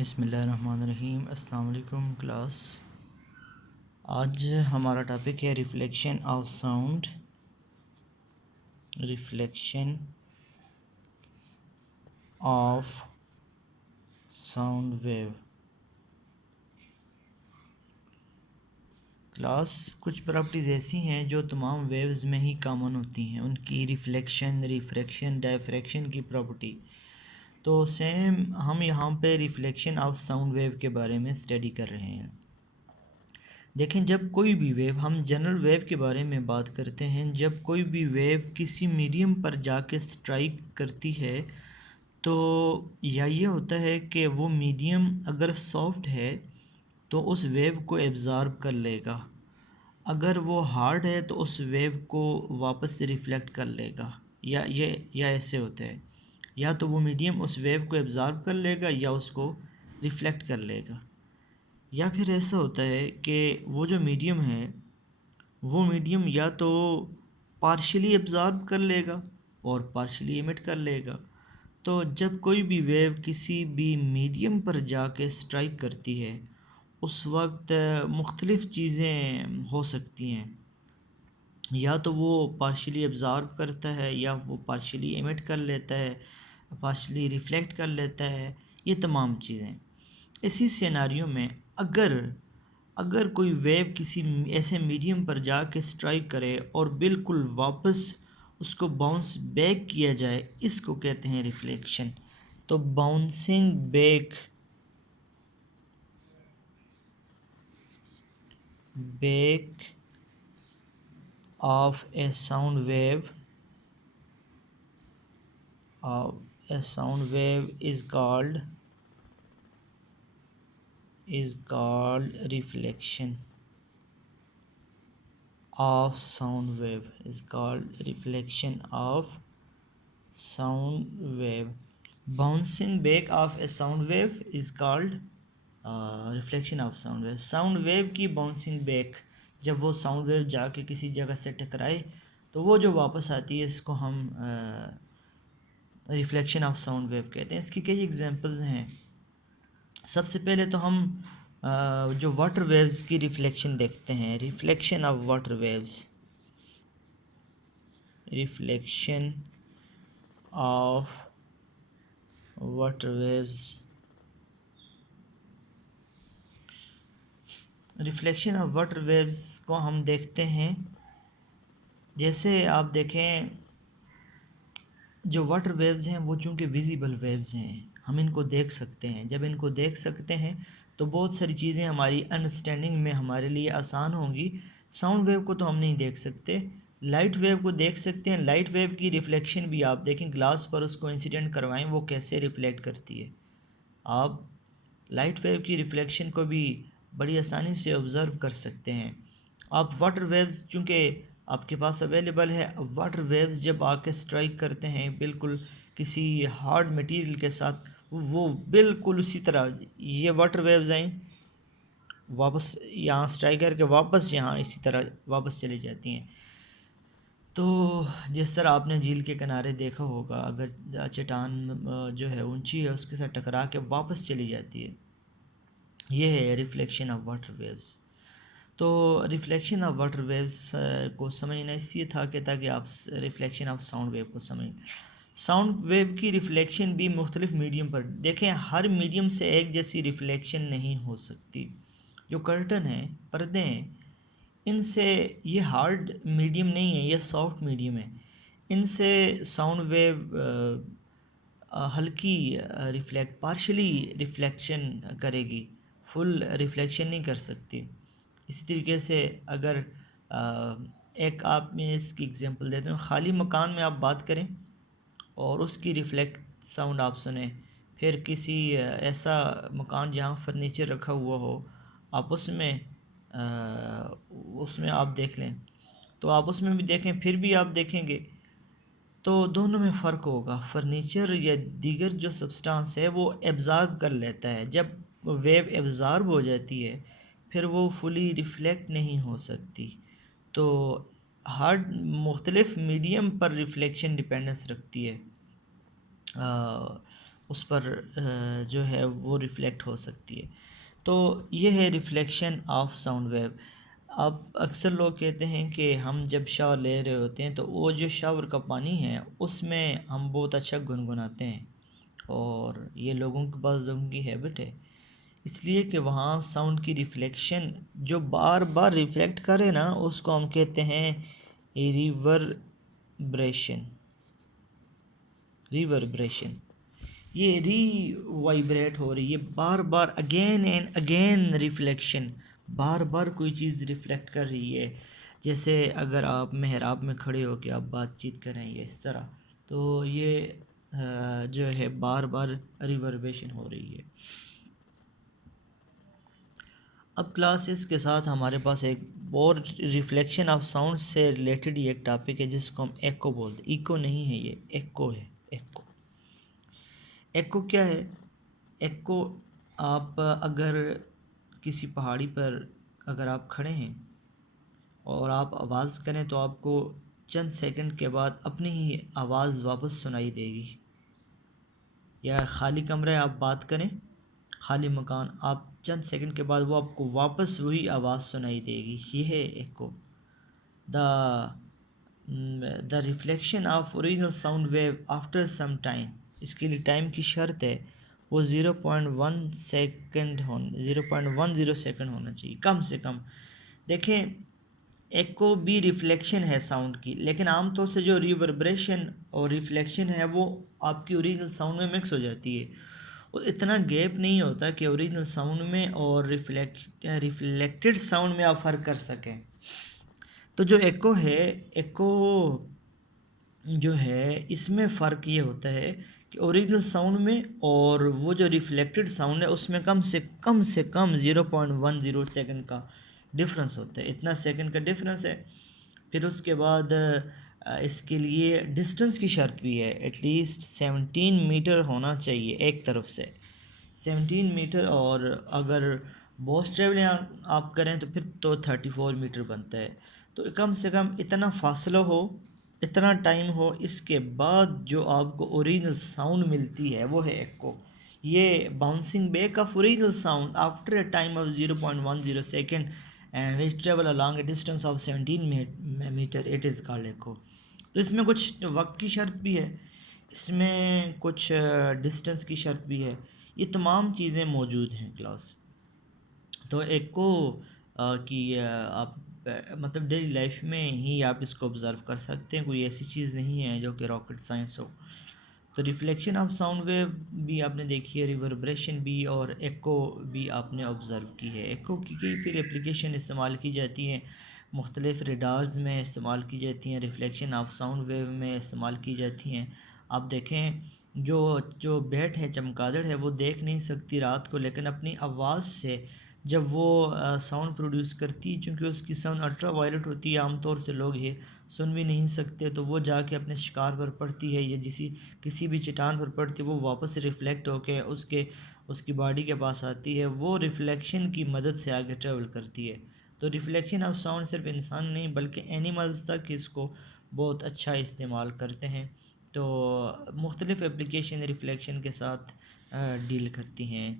بسم اللہ الرحمن الرحیم۔ السلام علیکم کلاس۔ آج ہمارا ٹاپک ہے reflection of sound. Reflection of sound wave. Class کچھ پراپرٹیز ایسی ہیں جو تمام ویوز میں ہی کامن ہوتی ہیں، ان کی ریفلیکشن، ریفریکشن، ڈائفریکشن کی پراپرٹی۔ تو سیم ہم یہاں پہ ریفلیکشن آف ساؤنڈ ویو کے بارے میں اسٹڈی کر رہے ہیں۔ دیکھیں، جب کوئی بھی ویو، ہم جنرل ویو کے بارے میں بات کرتے ہیں، جب کوئی بھی ویو کسی میڈیم پر جا کے سٹرائک کرتی ہے تو یا یہ ہوتا ہے کہ وہ میڈیم اگر سافٹ ہے تو اس ویو کو ایبزارب کر لے گا، اگر وہ ہارڈ ہے تو اس ویو کو واپس ریفلیکٹ کر لے گا، یا ایسے ہوتا ہے، یا تو وہ میڈیم اس ویو کو ایبزارب کر لے گا یا اس کو ریفلیکٹ کر لے گا، یا پھر ایسا ہوتا ہے کہ وہ جو میڈیم ہے وہ میڈیم یا تو پارشلی ایبزارب کر لے گا اور پارشلی ایمٹ کر لے گا۔ تو جب کوئی بھی ویو کسی بھی میڈیم پر جا کے سٹرائک کرتی ہے اس وقت مختلف چیزیں ہو سکتی ہیں، یا تو وہ پارشلی ایبزارب کرتا ہے، یا وہ پارشلی ایمٹ کر لیتا ہے، پارشلی ریفلیکٹ کر لیتا ہے، یہ تمام چیزیں۔ اسی سیناریو میں اگر کوئی ویو کسی ایسے میڈیم پر جا کے سٹرائک کرے اور بالکل واپس اس کو باؤنس بیک کیا جائے، اس کو کہتے ہیں ریفلیکشن۔ تو bouncing back of a sound wave is called reflection of sound wave. Bouncing back of a sound wave is called reflection of sound wave. Sound wave کی bouncing back، جب وہ sound wave جا کے کسی جگہ سے ٹکرائے تو وہ جو واپس آتی ہے اس کو ہم ریفلیکشن آف ساؤنڈ ویو کہتے ہیں۔ اس کی کئی ایگزامپلز ہیں۔ سب سے پہلے تو ہم جو واٹر ویوز کی ریفلیکشن دیکھتے ہیں۔ Reflection of water waves, reflection of water waves, reflection of water waves کو ہم دیکھتے ہیں۔ جیسے آپ دیکھیں، جو واٹر ویوز ہیں وہ چونکہ ویزیبل ویوز ہیں، ہم ان کو دیکھ سکتے ہیں۔ جب ان کو دیکھ سکتے ہیں تو بہت ساری چیزیں ہماری انڈرسٹینڈنگ میں ہمارے لیے آسان ہوں گی۔ ساؤنڈ ویو کو تو ہم نہیں دیکھ سکتے، لائٹ ویو کو دیکھ سکتے ہیں۔ لائٹ ویو کی ریفلیکشن بھی آپ دیکھیں، گلاس پر اس کو انسیڈنٹ کروائیں وہ کیسے ریفلیکٹ کرتی ہے۔ آپ لائٹ ویو کی ریفلیکشن کو بھی بڑی آسانی سے آبزرو کر سکتے ہیں۔ آپ واٹر ویوز چونکہ آپ کے پاس اویلیبل ہے، واٹر ویوز جب آ کے سٹرائک کرتے ہیں بالکل کسی ہارڈ مٹیریل کے ساتھ، وہ بالکل اسی طرح یہ واٹر ویوز آئیں واپس یہاں سٹرائک کر کے واپس یہاں اسی طرح واپس چلی جاتی ہیں۔ تو جس طرح آپ نے جھیل کے کنارے دیکھا ہوگا، اگر چٹان جو ہے اونچی ہے اس کے ساتھ ٹکرا کے واپس چلی جاتی ہے، یہ ہے ریفلیکشن آف واٹر ویوز۔ تو ریفلیکشن آف واٹر ویوز کو سمجھنا اس لیے تھا کہ تاکہ آپ ریفلیکشن آف ساؤنڈ ویو کو سمجھیں۔ ساؤنڈ ویو کی ریفلیکشن بھی مختلف میڈیم پر، دیکھیں ہر میڈیم سے ایک جیسی ریفلیکشن نہیں ہو سکتی۔ جو کرٹن ہیں، پردے ہیں، ان سے یہ ہارڈ میڈیم نہیں ہے، یہ سافٹ میڈیم ہے، ان سے ساؤنڈ ویو ہلکی پارشلی ریفلیکشن کرے گی، فل ریفلیکشن نہیں کر سکتی۔ اسی طریقے سے اگر ایک آپ میں اس کی اگزامپل دیتا ہوں، خالی مکان میں آپ بات کریں اور اس کی ریفلیکٹ ساؤنڈ آپ سنیں، پھر کسی ایسا مکان جہاں فرنیچر رکھا ہوا ہو، آپ اس میں آپ دیکھ لیں، تو آپ اس میں بھی دیکھیں، پھر بھی آپ دیکھیں گے تو دونوں میں فرق ہوگا۔ فرنیچر یا دیگر جو سبسٹانس ہے وہ ایبزارب کر لیتا ہے، جب ویو ایبزارب ہو جاتی ہے پھر وہ فلی ریفلیکٹ نہیں ہو سکتی۔ تو مختلف میڈیم پر ریفلیکشن ڈیپینڈنس رکھتی ہے۔ اس پر جو ہے وہ ریفلیکٹ ہو سکتی ہے. تو یہ ہے ریفلیکشن آف ساؤنڈ ویو. اب اکثر لوگ کہتے ہیں کہ ہم جب شاور لے رہے ہوتے ہیں تو وہ جو شاور کا پانی ہے اس میں ہم بہت اچھا گنگناتے ہیں، اور یہ لوگوں کے پاس لوگوں کی ہیبٹ ہے، اس لیے کہ وہاں ساؤنڈ کی ریفلیکشن جو بار بار ریفلیکٹ کرے نا اس کو ہم کہتے ہیں ریوربریشن. ریوربریشن یہ وائبریٹ ہو رہی ہے بار بار، اگین اینڈ اگین ریفلیکشن، بار بار کوئی چیز ریفلیکٹ کر رہی ہے. جیسے اگر آپ محراب میں کھڑے ہو کے آپ بات چیت کریں یہ اس طرح، تو یہ جو ہے بار بار ریوربریشن ہو رہی ہے. اب کلاسز کے ساتھ ہمارے پاس ایک اور ریفلیکشن آف ساؤنڈ سے ریلیٹڈ یہ ایک ٹاپک ہے جس کو ہم ایکو بولتے ہیں. ایکو نہیں ہے، یہ ایکو ہے. ایکو ایکو کیا ہے؟ ایکو آپ اگر کسی پہاڑی پر اگر آپ کھڑے ہیں اور آپ آواز کریں تو آپ کو چند سیکنڈ کے بعد اپنی ہی آواز واپس سنائی دے گی. یا خالی کمرے آپ بات کریں، خالی مکان، آپ چند سیکنڈ کے بعد وہ آپ کو واپس وہی آواز سنائی دے گی. یہ ہے echo. The reflection of original sound wave after some time. اس کے لیے ٹائم کی شرط ہے، وہ 0.1 سیکنڈ 0.10 سیکنڈ ہونا چاہیے کم سے کم. دیکھیں ایکو بھی ریفلیکشن ہے ساؤنڈ کی، لیکن عام طور سے جو ریوربریشن اور ریفلیکشن ہے وہ آپ کی اوریجنل ساؤنڈ میں مکس ہو جاتی ہے، اور اتنا گیپ نہیں ہوتا کہ اوریجنل ساؤنڈ میں اور ریفلیکٹڈ ساؤنڈ میں آپ فرق کر سکیں. تو جو ایکو ہے، ایکو جو ہے اس میں فرق یہ ہوتا ہے کہ اوریجنل ساؤنڈ میں اور وہ جو ریفلیکٹڈ ساؤنڈ ہے اس میں کم سے کم 0.10 سیکنڈ کا ڈفرنس ہوتا ہے. اتنا سیکنڈ کا ڈفرنس ہے. پھر اس کے بعد اس کے لیے ڈسٹنس کی شرط بھی ہے، ایٹ لیسٹ 17 میٹر ہونا چاہیے ایک طرف سے، 17 میٹر. اور اگر بوس ٹریولنگ آپ کریں تو پھر تو 34 میٹر بنتا ہے. تو کم سے کم اتنا فاصلہ ہو، اتنا ٹائم ہو، اس کے بعد جو آپ کو اوریجنل ساؤنڈ ملتی ہے وہ ہے ایکو. یہ bouncing back of original sound after a time of 0.10 second and which travel along a distance of 17 metre, it is called echo. تو اس میں کچھ وقت کی شرط بھی ہے، اس میں کچھ ڈسٹنس کی شرط بھی ہے. یہ تمام چیزیں موجود ہیں کلاس. تو ایکو کی آپ مطلب ڈیلی لائف میں ہی آپ اس کو آبزرو کر سکتے ہیں، کوئی ایسی چیز نہیں ہے جو کہ راکٹ سائنس ہو. تو ریفلیکشن آف ساؤنڈ ویو بھی آپ نے دیکھی ہے، ریوربریشن بھی، اور ایکو بھی آپ نے آبزرو کی ہے. ایکو کی کئی پھر اپلیکیشن استعمال کی جاتی ہیں، مختلف ریڈارز میں استعمال کی جاتی ہیں، ریفلیکشن آف ساؤنڈ ویو میں استعمال کی جاتی ہیں. آپ دیکھیں جو بیٹ ہے، چمگادڑ ہے، وہ دیکھ نہیں سکتی رات کو، لیکن اپنی آواز سے جب وہ ساؤنڈ پروڈیوس کرتی، چونکہ اس کی ساؤنڈ الٹرا وائلٹ ہوتی ہے، عام طور سے لوگ یہ سن بھی نہیں سکتے، تو وہ جا کے اپنے شکار پر پڑتی ہے یا کسی بھی چٹان پر پڑتی ہے، وہ واپس ریفلیکٹ ہو کے اس کی باڈی کے پاس آتی ہے، وہ ریفلیکشن کی مدد سے آگے ٹریول کرتی ہے. تو ریفلیکشن آف ساؤنڈ صرف انسان نہیں بلکہ اینیملز تک اس کو بہت اچھا استعمال کرتے ہیں. تو مختلف اپلیکیشن ریفلیکشن کے ساتھ ڈیل کرتی ہیں.